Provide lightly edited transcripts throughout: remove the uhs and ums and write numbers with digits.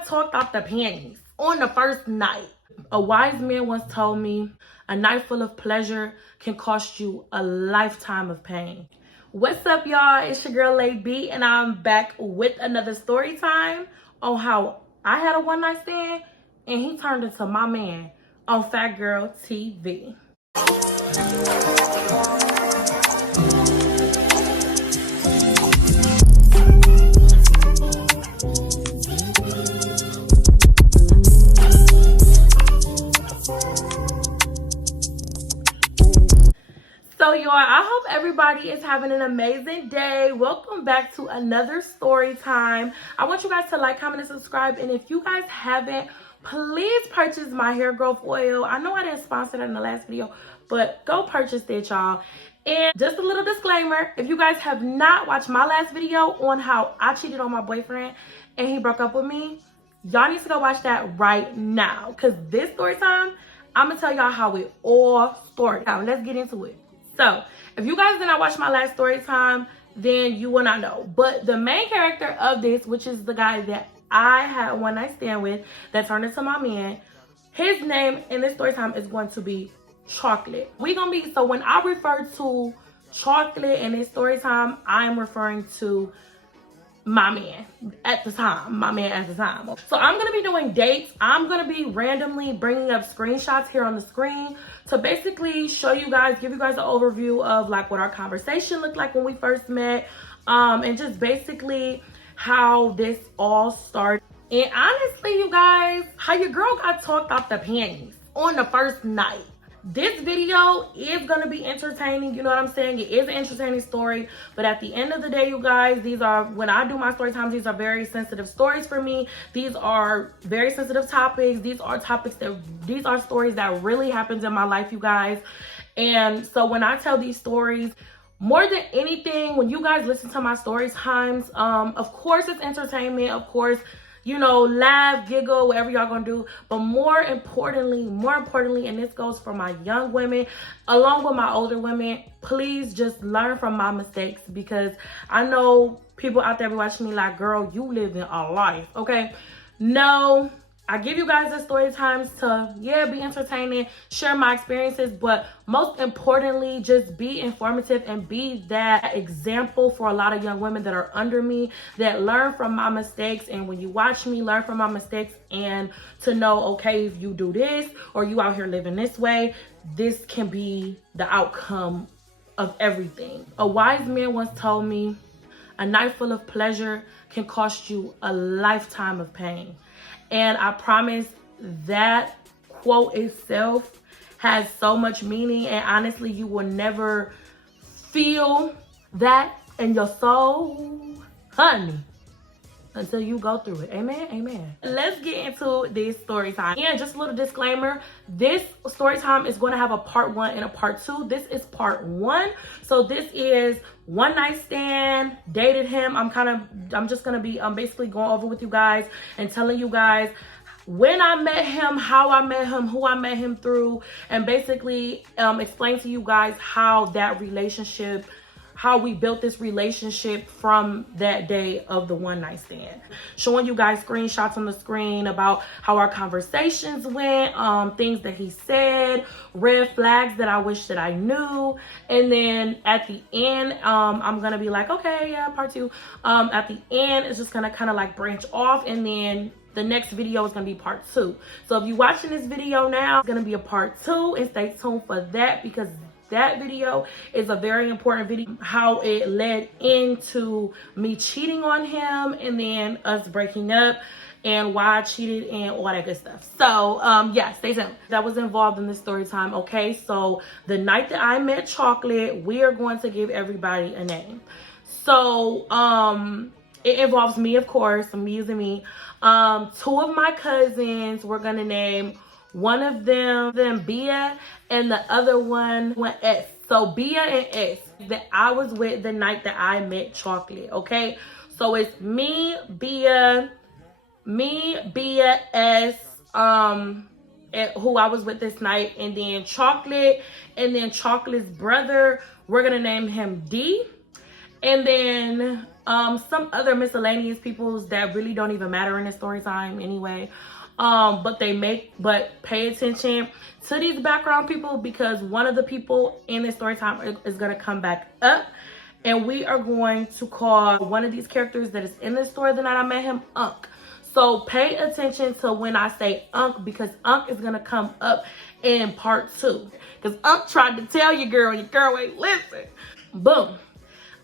got talked off the panties on the first night. A wise man once told me, a night full of pleasure can cost you a lifetime of pain. What's up, y'all? It's your girl LAYB, and I'm back with another story time on how I had a one night stand and he turned into my man on Fat Girl TV. So y'all, I hope everybody is having an amazing day. Welcome back to another story time. I want you guys to like, comment, and subscribe. And if you guys haven't, please purchase my hair growth oil. I know I didn't sponsor that in the last video, but go purchase it, y'all. And just a little disclaimer, if you guys have not watched my last video on how I cheated on my boyfriend and he broke up with me, y'all need to go watch that right now. Because this story time, I'm going to tell y'all how it all started. Now, let's get into it. So, if you guys did not watch my last story time, then you will not know. But the main character of this, which is the guy that I had a one night stand with, that turned into my man, his name in this story time is going to be Chocolate. So when I refer to Chocolate in this story time, I'm referring to my man at the time. So I'm going to be doing dates. I'm going to be randomly bringing up screenshots here on the screen to basically show you guys, give you guys an overview of like what our conversation looked like when we first met, and just basically how this all started. And honestly, you guys, how your girl got talked off the panties on the first night. This video is going to be entertaining, you know what I'm saying? It is an entertaining story, but at the end of the day, you guys, when I do my story times, these are very sensitive stories for me. These are very sensitive topics. These are stories that really happens in my life, you guys. And so when I tell these stories, more than anything, when you guys listen to my story times, of course it's entertainment, of course, you know, laugh, giggle, whatever y'all gonna do. But more importantly, and this goes for my young women, along with my older women, please just learn from my mistakes, because I know people out there be watching me like, girl, you living a life, okay? No, I give you guys the story times to, yeah, be entertaining, share my experiences, but most importantly, just be informative and be that example for a lot of young women that are under me, that learn from my mistakes. And when you watch me, learn from my mistakes, and to know, okay, if you do this or you out here living this way, this can be the outcome of everything. A wise man once told me, a night full of pleasure can cost you a lifetime of pain. And I promise that quote itself has so much meaning, and honestly, you will never feel that in your soul, honey, until you go through it. Amen, amen. Let's get into this story time. And just a little disclaimer, this story time is going to have a part 1 and a part 2. This is part 1. So this is one night stand, dated him. I'm just going to be basically going over with you guys and telling you guys when I met him, how I met him, who I met him through, and basically explain to you guys how we built this relationship from that day of the one night stand. Showing you guys screenshots on the screen about how our conversations went, things that he said, red flags that I wish that I knew. And then at the end, I'm going to be like, okay, yeah, part 2. At the end, it's just going to kind of like branch off, and then the next video is going to be part 2. So if you're watching this video now, it's going to be a part 2, and stay tuned for that, because that video is a very important video, how it led into me cheating on him and then us breaking up and why I cheated and all that good stuff. So yeah, stay tuned. That was involved in this story time. Okay, so the night that I met Chocolate, we are going to give everybody a name. So it involves me, of course. I'm using me. 2 of my cousins, we're gonna name one of them Bia, and the other one S. So Bia and S, that I was with the night that I met Chocolate. Okay, so it's me, Bia, S, who I was with this night, and then Chocolate, and then Chocolate's brother, we're gonna name him D, and then some other miscellaneous peoples that really don't even matter in the story time anyway. But pay attention to these background people, because one of the people in this story time is gonna come back up, and we are going to call one of these characters that is in this story the night I met him Unc. So pay attention to when I say Unc, because Unc is gonna come up in part 2. Because Unc tried to tell your girl ain't listen. Boom.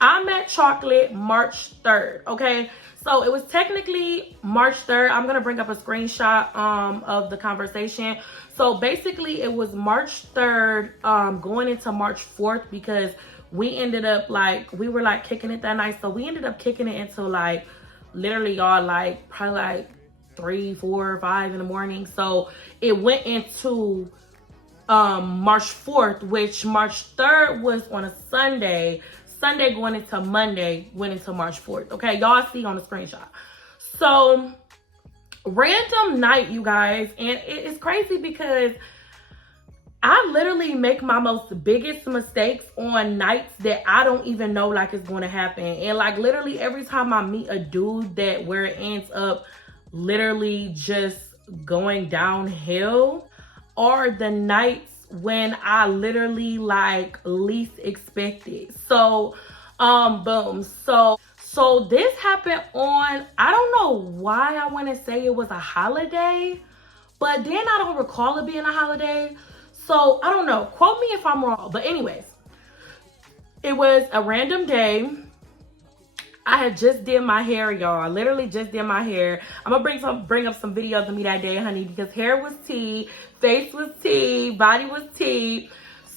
I met Chocolate March 3rd, okay? So it was technically March 3rd. I'm going to bring up a screenshot of the conversation. So basically it was March 3rd going into March 4th, because we ended up we were like kicking it that night. So we ended up kicking it until like literally y'all like probably like 3, 4, 5 in the morning. So it went into March 4th, which March 3rd was on a Sunday going into Monday, went into March 4th. Okay, y'all see on the screenshot. So random night, you guys, and it's crazy because I literally make my most biggest mistakes on nights that I don't even know like it's going to happen. And like literally every time I meet a dude that where it ends up literally just going downhill are the nights when I literally like least expect it. So boom. So this happened on, I don't know why I want to say it was a holiday, but then I don't recall it being a holiday. So I don't know, quote me if I'm wrong, but anyways, it was a random day. I had just did my hair, y'all. I literally just did my hair. I'm gonna bring up some videos of me that day, honey, because hair was tea, face was tea, body was tea.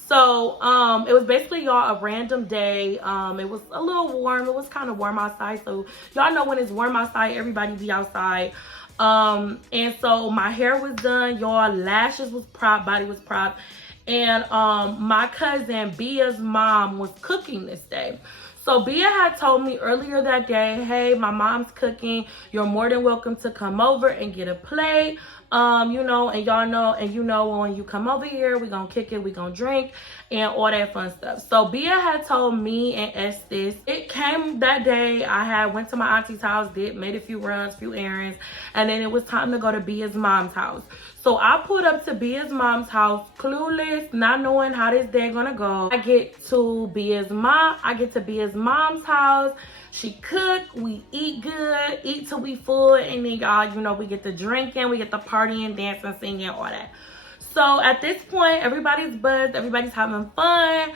So it was basically, y'all, a random day. It was a little warm. It was kind of warm outside. So y'all know when it's warm outside, everybody be outside. And so my hair was done, y'all. Lashes was propped, body was propped. And my cousin Bia's mom was cooking this day. So Bia had told me earlier that day, hey, my mom's cooking. You're more than welcome to come over and get a plate. You know, and y'all know, and you know, when you come over here, we gonna kick it, we gonna drink, and all that fun stuff. So Bia had told me and Estes, it came that day, I had went to my auntie's house, made a few runs, few errands, and then it was time to go to Bia's mom's house. So I pulled up to Bia's mom's house, clueless, not knowing how this day gonna go. I get to Bia's mom's house. She cook, we eat good, eat till we full, and then y'all, you know, we get the drinking, we get the partying, dancing, singing, all that. So at this point, everybody's buzzed, everybody's having fun.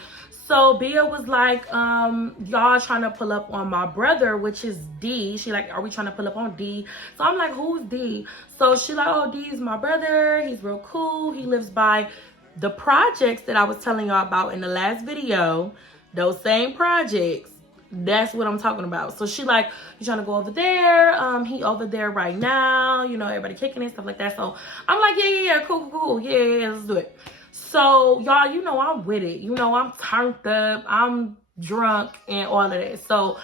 So Bia was like, y'all trying to pull up on my brother, which is D. She like, are we trying to pull up on D? So I'm like, who's D? So she like, oh, D is my brother. He's real cool. He lives by the projects that I was telling y'all about in the last video. Those same projects. That's what I'm talking about. So she like, you trying to go over there? He over there right now. You know, everybody kicking it, stuff like that. So I'm like, yeah, cool. Yeah, let's do it. So y'all, you know, I'm with it. You know, I'm turned up, I'm drunk and all of that. So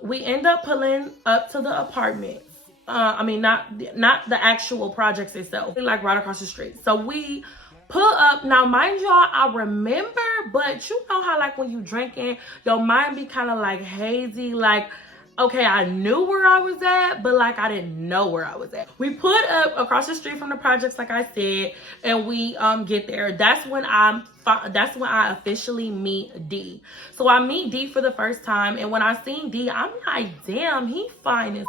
we end up pulling up to the apartments. I mean, not the actual projects itself, like right across the street. So we pull up. Now, mind y'all, I remember, but you know how like when you drinking, your mind be kind of like hazy, like, okay, I knew where I was at, but like I didn't know where I was at. We put up across the street from the projects, like I said, and we get there. That's when I officially meet D. So I meet D for the first time, and when I seen D, I'm like, damn, he fine as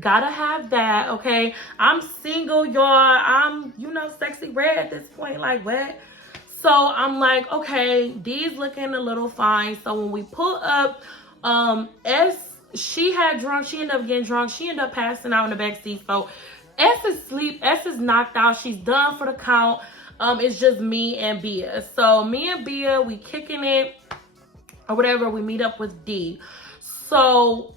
gotta have that. Okay, I'm single, y'all. I'm, you know, sexy red at this point, like what? So I'm like, okay, D's looking a little fine. So when we pull up, she had drunk. She ended up getting drunk. She ended up passing out in the back seat. So S is asleep. S is knocked out. She's done for the count. It's just me and Bia. So me and Bia, we kicking it or whatever. We meet up with D. So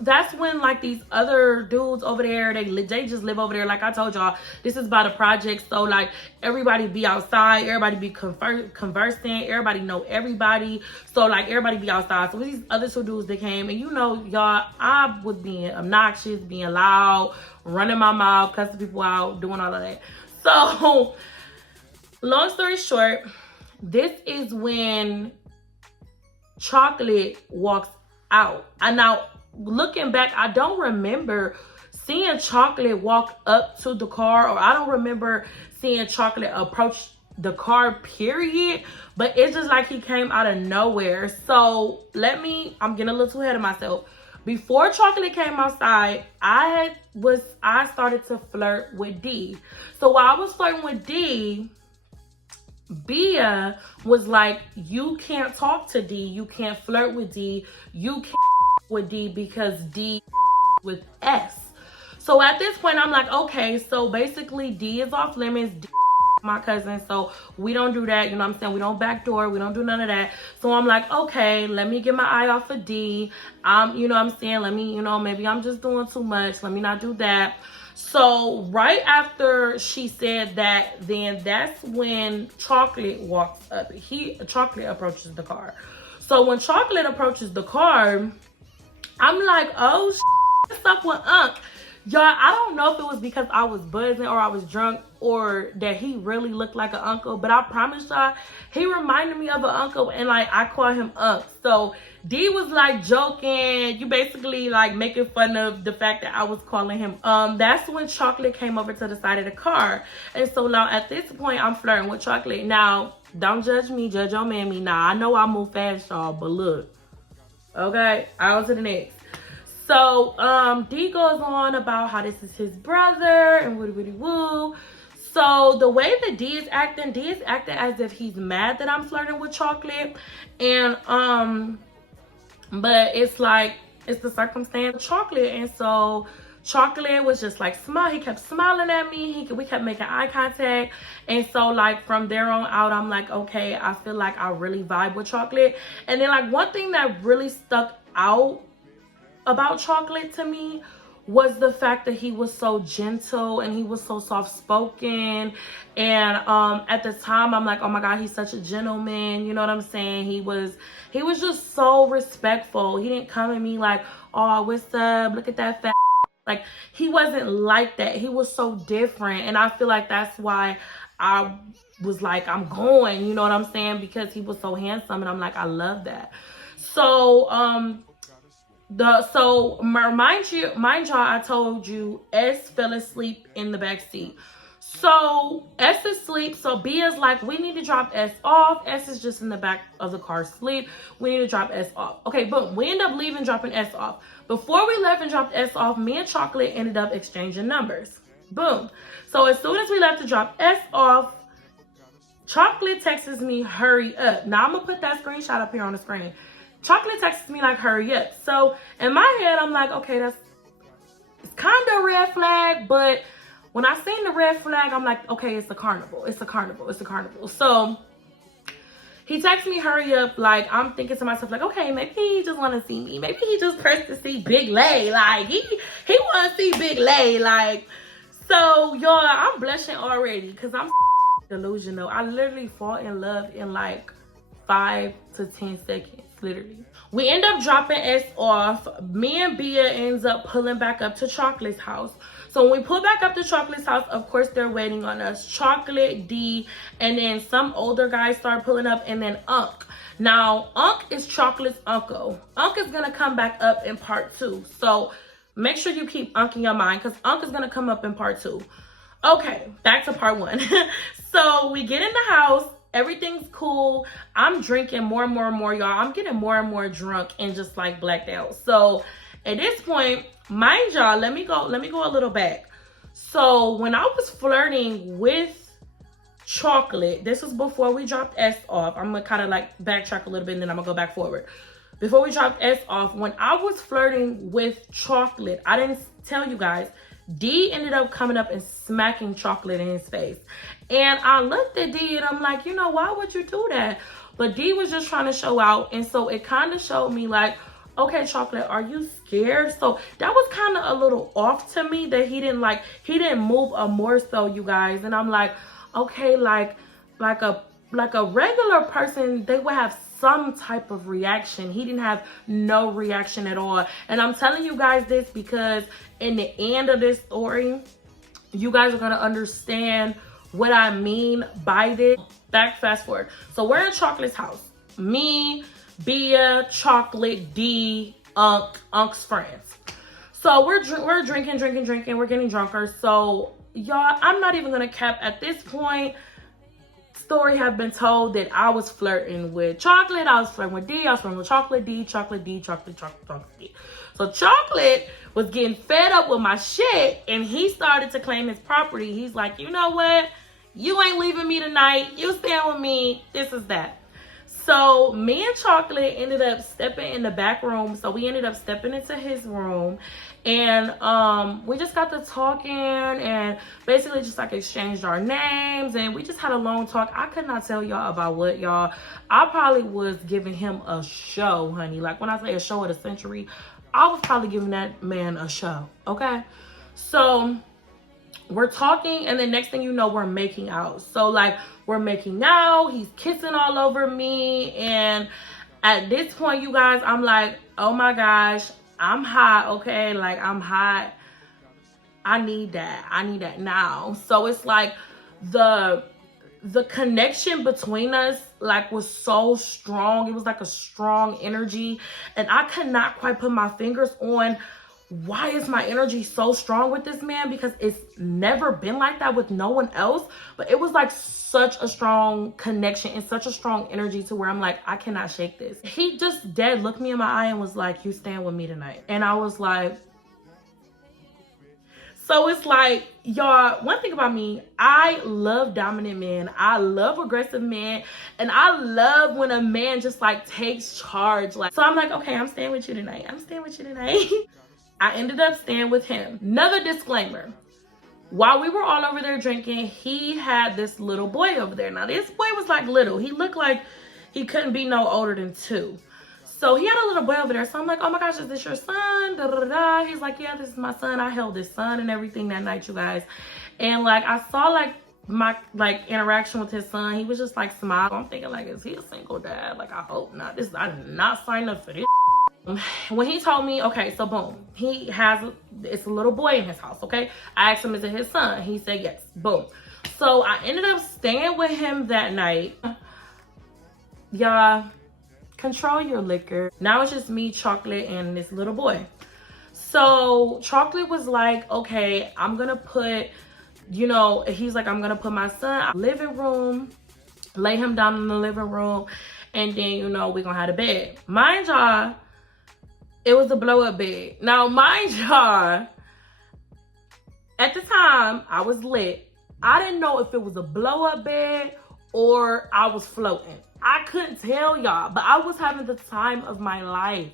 that's when like these other dudes over there, they just live over there. Like I told y'all, this is by the project. So like everybody be outside, everybody be conversing, everybody know everybody. So like everybody be outside. So with these other two dudes that came, and you know, y'all, I was being obnoxious, being loud, running my mouth, cussing people out, doing all of that. So long story short, this is when Chocolate walks out. And now looking back, I don't remember seeing Chocolate walk up to the car, or I don't remember seeing Chocolate approach the car, period. But it's just like he came out of nowhere. So I'm getting a little too ahead of myself. Before Chocolate came outside, I started to flirt with D. So while I was flirting with D, Bia was like, you can't talk to D, you can't flirt with D, you can't with D because D with S. So at this point, I'm like, okay, so basically D is off limits. D my cousin, so we don't do that, you know what I'm saying? We don't backdoor, we don't do none of that. So I'm like, okay, let me get my eye off of D. You know what I'm saying? Let me, maybe I'm just doing too much. Let me not do that. So right after she said that, then that's when Chocolate walks up. Chocolate approaches the car. So when Chocolate approaches the car, I'm like, oh, what's up with Unc? Y'all, I don't know if it was because I was buzzing or I was drunk or that he really looked like an uncle, but I promise y'all, he reminded me of an uncle, and like I call him Unc. So D was like joking, you basically like making fun of the fact that I was calling him. That's when Chocolate came over to the side of the car. And so now at this point, I'm flirting with Chocolate. Now, don't judge me, judge your mammy. Now, I know I move fast, y'all, but look. Okay, on to the next. So D goes on about how this is his brother and woo. So the way that D is acting as if he's mad that I'm flirting with Chocolate. And but it's like, it's the circumstance of Chocolate. And so Chocolate was just like he kept smiling at me. We kept making eye contact. And so like from there on out, I'm like, okay, I feel like I really vibe with Chocolate. And then like one thing that really stuck out about Chocolate to me was the fact that he was so gentle and he was so soft-spoken. And at the time, I'm like, oh my God, he's such a gentleman. You know what I'm saying? He was just so respectful. He didn't come at me like, oh, what's up? Look at that fat. Like, he wasn't like that. He was so different. And I feel like that's why I was like, I'm going, you know what I'm saying? Because he was so handsome. And I'm like, I love that. So, mind y'all, I told you S fell asleep in the back seat. So S is asleep. So B is like, we need to drop S off. S is just in the back of the car asleep. We need to drop S off. Okay, boom. We end up leaving, dropping S off. Before we left and dropped S off, me and Chocolate ended up exchanging numbers. Boom. So as soon as we left to drop S off, Chocolate texts me, hurry up. Now I'm gonna put that screenshot up here on the screen. Chocolate texts me like, hurry up. So in my head, I'm like, okay, it's kind of a red flag. But when I seen the red flag, I'm like, okay, it's a carnival. It's a carnival. It's a carnival. So he texts me, hurry up. Like, I'm thinking to myself, like, okay, maybe he just want to see me. Maybe he just pressed to see Big Lay. Like, he want to see Big Lay. Like, so, y'all, I'm blushing already because I'm delusional. I literally fall in love in like 5 to 10 seconds. Literally. We end up dropping S off. Me and Bia ends up pulling back up to Chocolate's house. So when we pull back up to Chocolate's house, of course, they're waiting on us. Chocolate, D, and then some older guys start pulling up, and then Unc. Now, Unc is Chocolate's uncle. Unc is going to come back up in part 2. So make sure you keep Unc in your mind because Unc is going to come up in part 2. Okay, back to part 1. So we get in the house. Everything's cool. I'm drinking more and more, y'all. I'm getting more and more drunk and just like blacked out. So at this point, mind y'all, let me go a little back. So when I was flirting with Chocolate, this was before we dropped S off. I'm gonna kind of like backtrack a little bit and then I'm gonna go back forward. Before we dropped S off, when I was flirting with Chocolate, I didn't tell you guys, D ended up coming up and smacking Chocolate in his face. And I looked at D and I'm like, you know, why would you do that? But D was just trying to show out. And so it kind of showed me like, okay, Chocolate, are you scared? So that was kind of a little off to me that he didn't move a more so, you guys. And I'm like, okay, like a regular person, they would have some type of reaction. He didn't have no reaction at all. And I'm telling you guys this because in the end of this story, you guys are going to understand what I mean by this. Fast forward. So we're in Chocolate's house. Me, Bia, Chocolate, D, Unc's friends. So we're drinking, we're getting drunker. So y'all, I'm not even gonna cap at this point. Story have been told that I was flirting with Chocolate, I was flirting with D, I was flirting with Chocolate D. So Chocolate was getting fed up with my shit, and he started to claim his property. He's like, you know what? You ain't leaving me tonight. You staying with me. This is that. So me and Chocolate ended up stepping in the back room. So we ended up stepping into his room, and we just got to talking and basically just like exchanged our names, and we just had a long talk. I could not tell y'all about what, y'all. I probably was giving him a show, honey. Like when I say a show of the century, I was probably giving that man a show, okay? So we're talking, and then next thing you know, we're making out. So like we're making out, he's kissing all over me, and at this point, you guys, I'm like, oh my gosh, I'm hot, okay? Like I'm hot. I need that now. So it's like the connection between us like was so strong. It was like a strong energy, and I could not quite put my fingers on why is my energy so strong with this man, because it's never been like that with no one else. But it was like such a strong connection and such a strong energy to where I'm like, I cannot shake this. He just dead looked me in my eye and was like, you staying with me tonight? And I was like, so it's like, y'all, one thing about me, I love dominant men. I love aggressive men. And I love when a man just like takes charge. Like, so I'm like, okay, I'm staying with you tonight. I'm staying with you tonight. I ended up staying with him. Another disclaimer. While we were all over there drinking, he had this little boy over there. Now, this boy was like little. He looked like he couldn't be no older than 2. So he had a little boy over there. So I'm like, oh my gosh, is this your son? Da, da, da, da. He's like, yeah, this is my son. I held his son and everything that night, you guys. And like, I saw like my like interaction with his son. He was just like smiling. I'm thinking like, is he a single dad? Like, I hope not. I did not sign up for this. When he told me, okay, so boom, it's a little boy in his house, okay? I asked him, is it his son? He said yes. Boom. So I ended up staying with him that night. Y'all, control your liquor. Now it's just me, Chocolate, and this little boy. So Chocolate was like, okay, I'm gonna put, you know, he's like, I'm gonna put my son in the living room, lay him down in the living room, and then, you know, we're gonna have a bed. Mind y'all, it was a blow-up bed. Now, mind y'all, at the time, I was lit. I didn't know if it was a blow-up bed or I was floating. I couldn't tell y'all, but I was having the time of my life.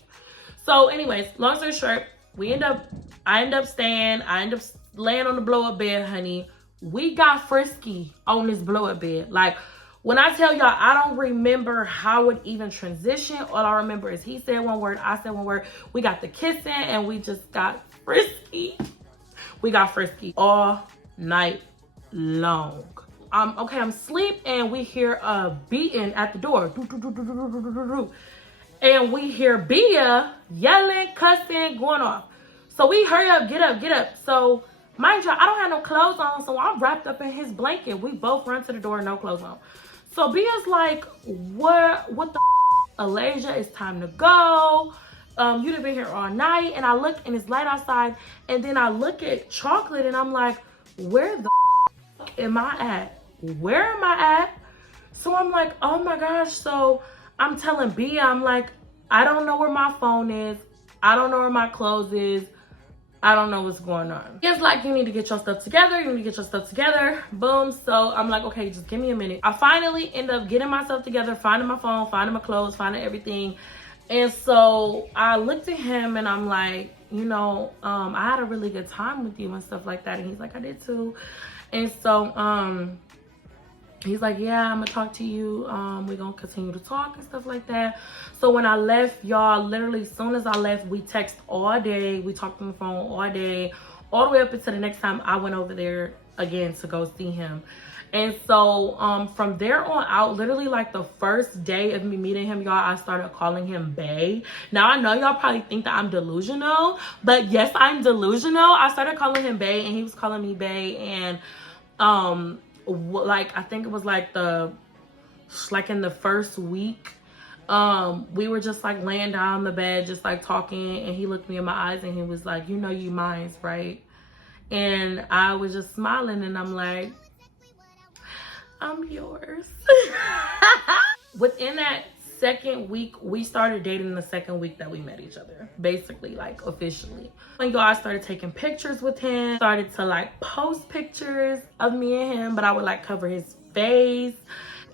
So anyways, long story short, I end up staying. I end up laying on the blow-up bed, honey. We got frisky on this blow-up bed. Like, when I tell y'all, I don't remember how it even transitioned. All I remember is he said one word, I said one word. We got the kissing, and we just got frisky. We got frisky all night long. Okay, I'm asleep, and we hear a beating at the door. And we hear Bia yelling, cussing, going off. So we hurry up, get up. So mind you, I don't have no clothes on, so I'm wrapped up in his blanket. We both run to the door, no clothes on. So Bia's like, what the Alasia, it's time to go. You done been here all night. And I look, and it's light outside. And then I look at Chocolate, and I'm like, where the am I at? Where am I at? So I'm like, oh my gosh. So I'm telling Bia, I'm like, I don't know where my phone is. I don't know where my clothes is. I don't know what's going on. It's like, you need to get your stuff together. Boom. So I'm like, okay, just give me a minute. I finally end up getting myself together, finding my phone, finding my clothes, finding everything. And so I looked at him, and I'm like, you know, I had a really good time with you and stuff like that. And he's like, I did too. And so he's like, yeah, I'm gonna talk to you. We're gonna continue to talk and stuff like that. So when I left, y'all, literally as soon as I left, we text all day. We talked on the phone all day, all the way up until the next time I went over there again to go see him. And so from there on out, literally like the first day of me meeting him, y'all, I started calling him Bae. Now I know y'all probably think that I'm delusional, but yes, I'm delusional. I started calling him Bae, and he was calling me Bae. And like, I think it was like in the first week We were just like laying down on the bed, just like talking, and he looked me in my eyes and he was like, you know you mines, right? And I was just smiling and I'm like, I'm yours. Within that second week, we started dating the second week that we met each other, basically, like officially. And y'all, I started taking pictures with him, started to like post pictures of me and him, but I would like cover his face.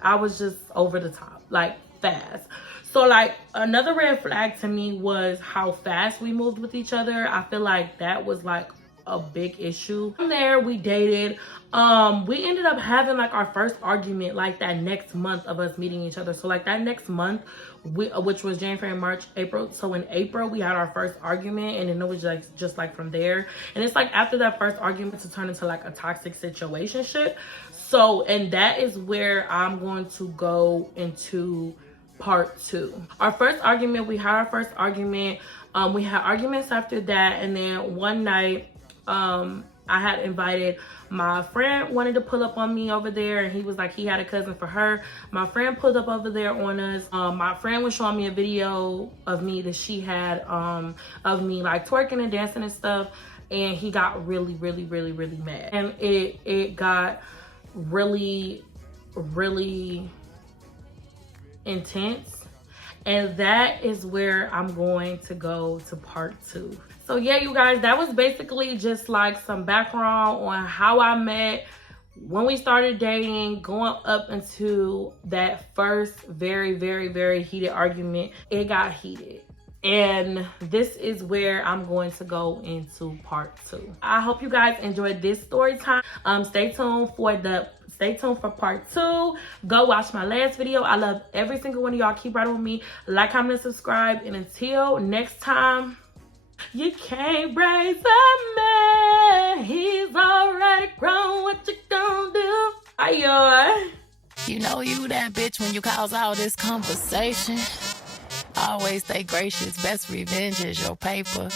I was just over the top, like fast. So like another red flag to me was how fast we moved with each other. I feel like that was like a big issue. From there, we dated. We ended up having like our first argument like that next month of us meeting each other. So like that next month, which was January, March, April. So in April, we had our first argument, and then it was like just like from there. And it's like after that first argument to turn into like a toxic situationship. So, and that is where I'm going to go into part 2. Our first argument, we had our first argument. We had arguments after that, and then one night, I had invited my friend, wanted to pull up on me over there, and he was like, he had a cousin for her. My friend pulled up over there on us. My friend was showing me a video of me that she had of me like twerking and dancing and stuff, and he got really mad, and it got really intense. And that is where I'm going to go to part 2. So yeah, you guys, that was basically just like some background on how I met, when we started dating, going up into that first very heated argument. It got heated. And this is where I'm going to go into part 2. I hope you guys enjoyed this story time. Stay tuned for part 2. Go watch my last video. I love every single one of y'all. Keep riding with me. Like, comment, and subscribe. And until next time, you can't raise a man. He's already grown. What you gonna do? Bye, y'all. You know you that bitch when you cause all this conversation. Always stay gracious. Best revenge is your paper.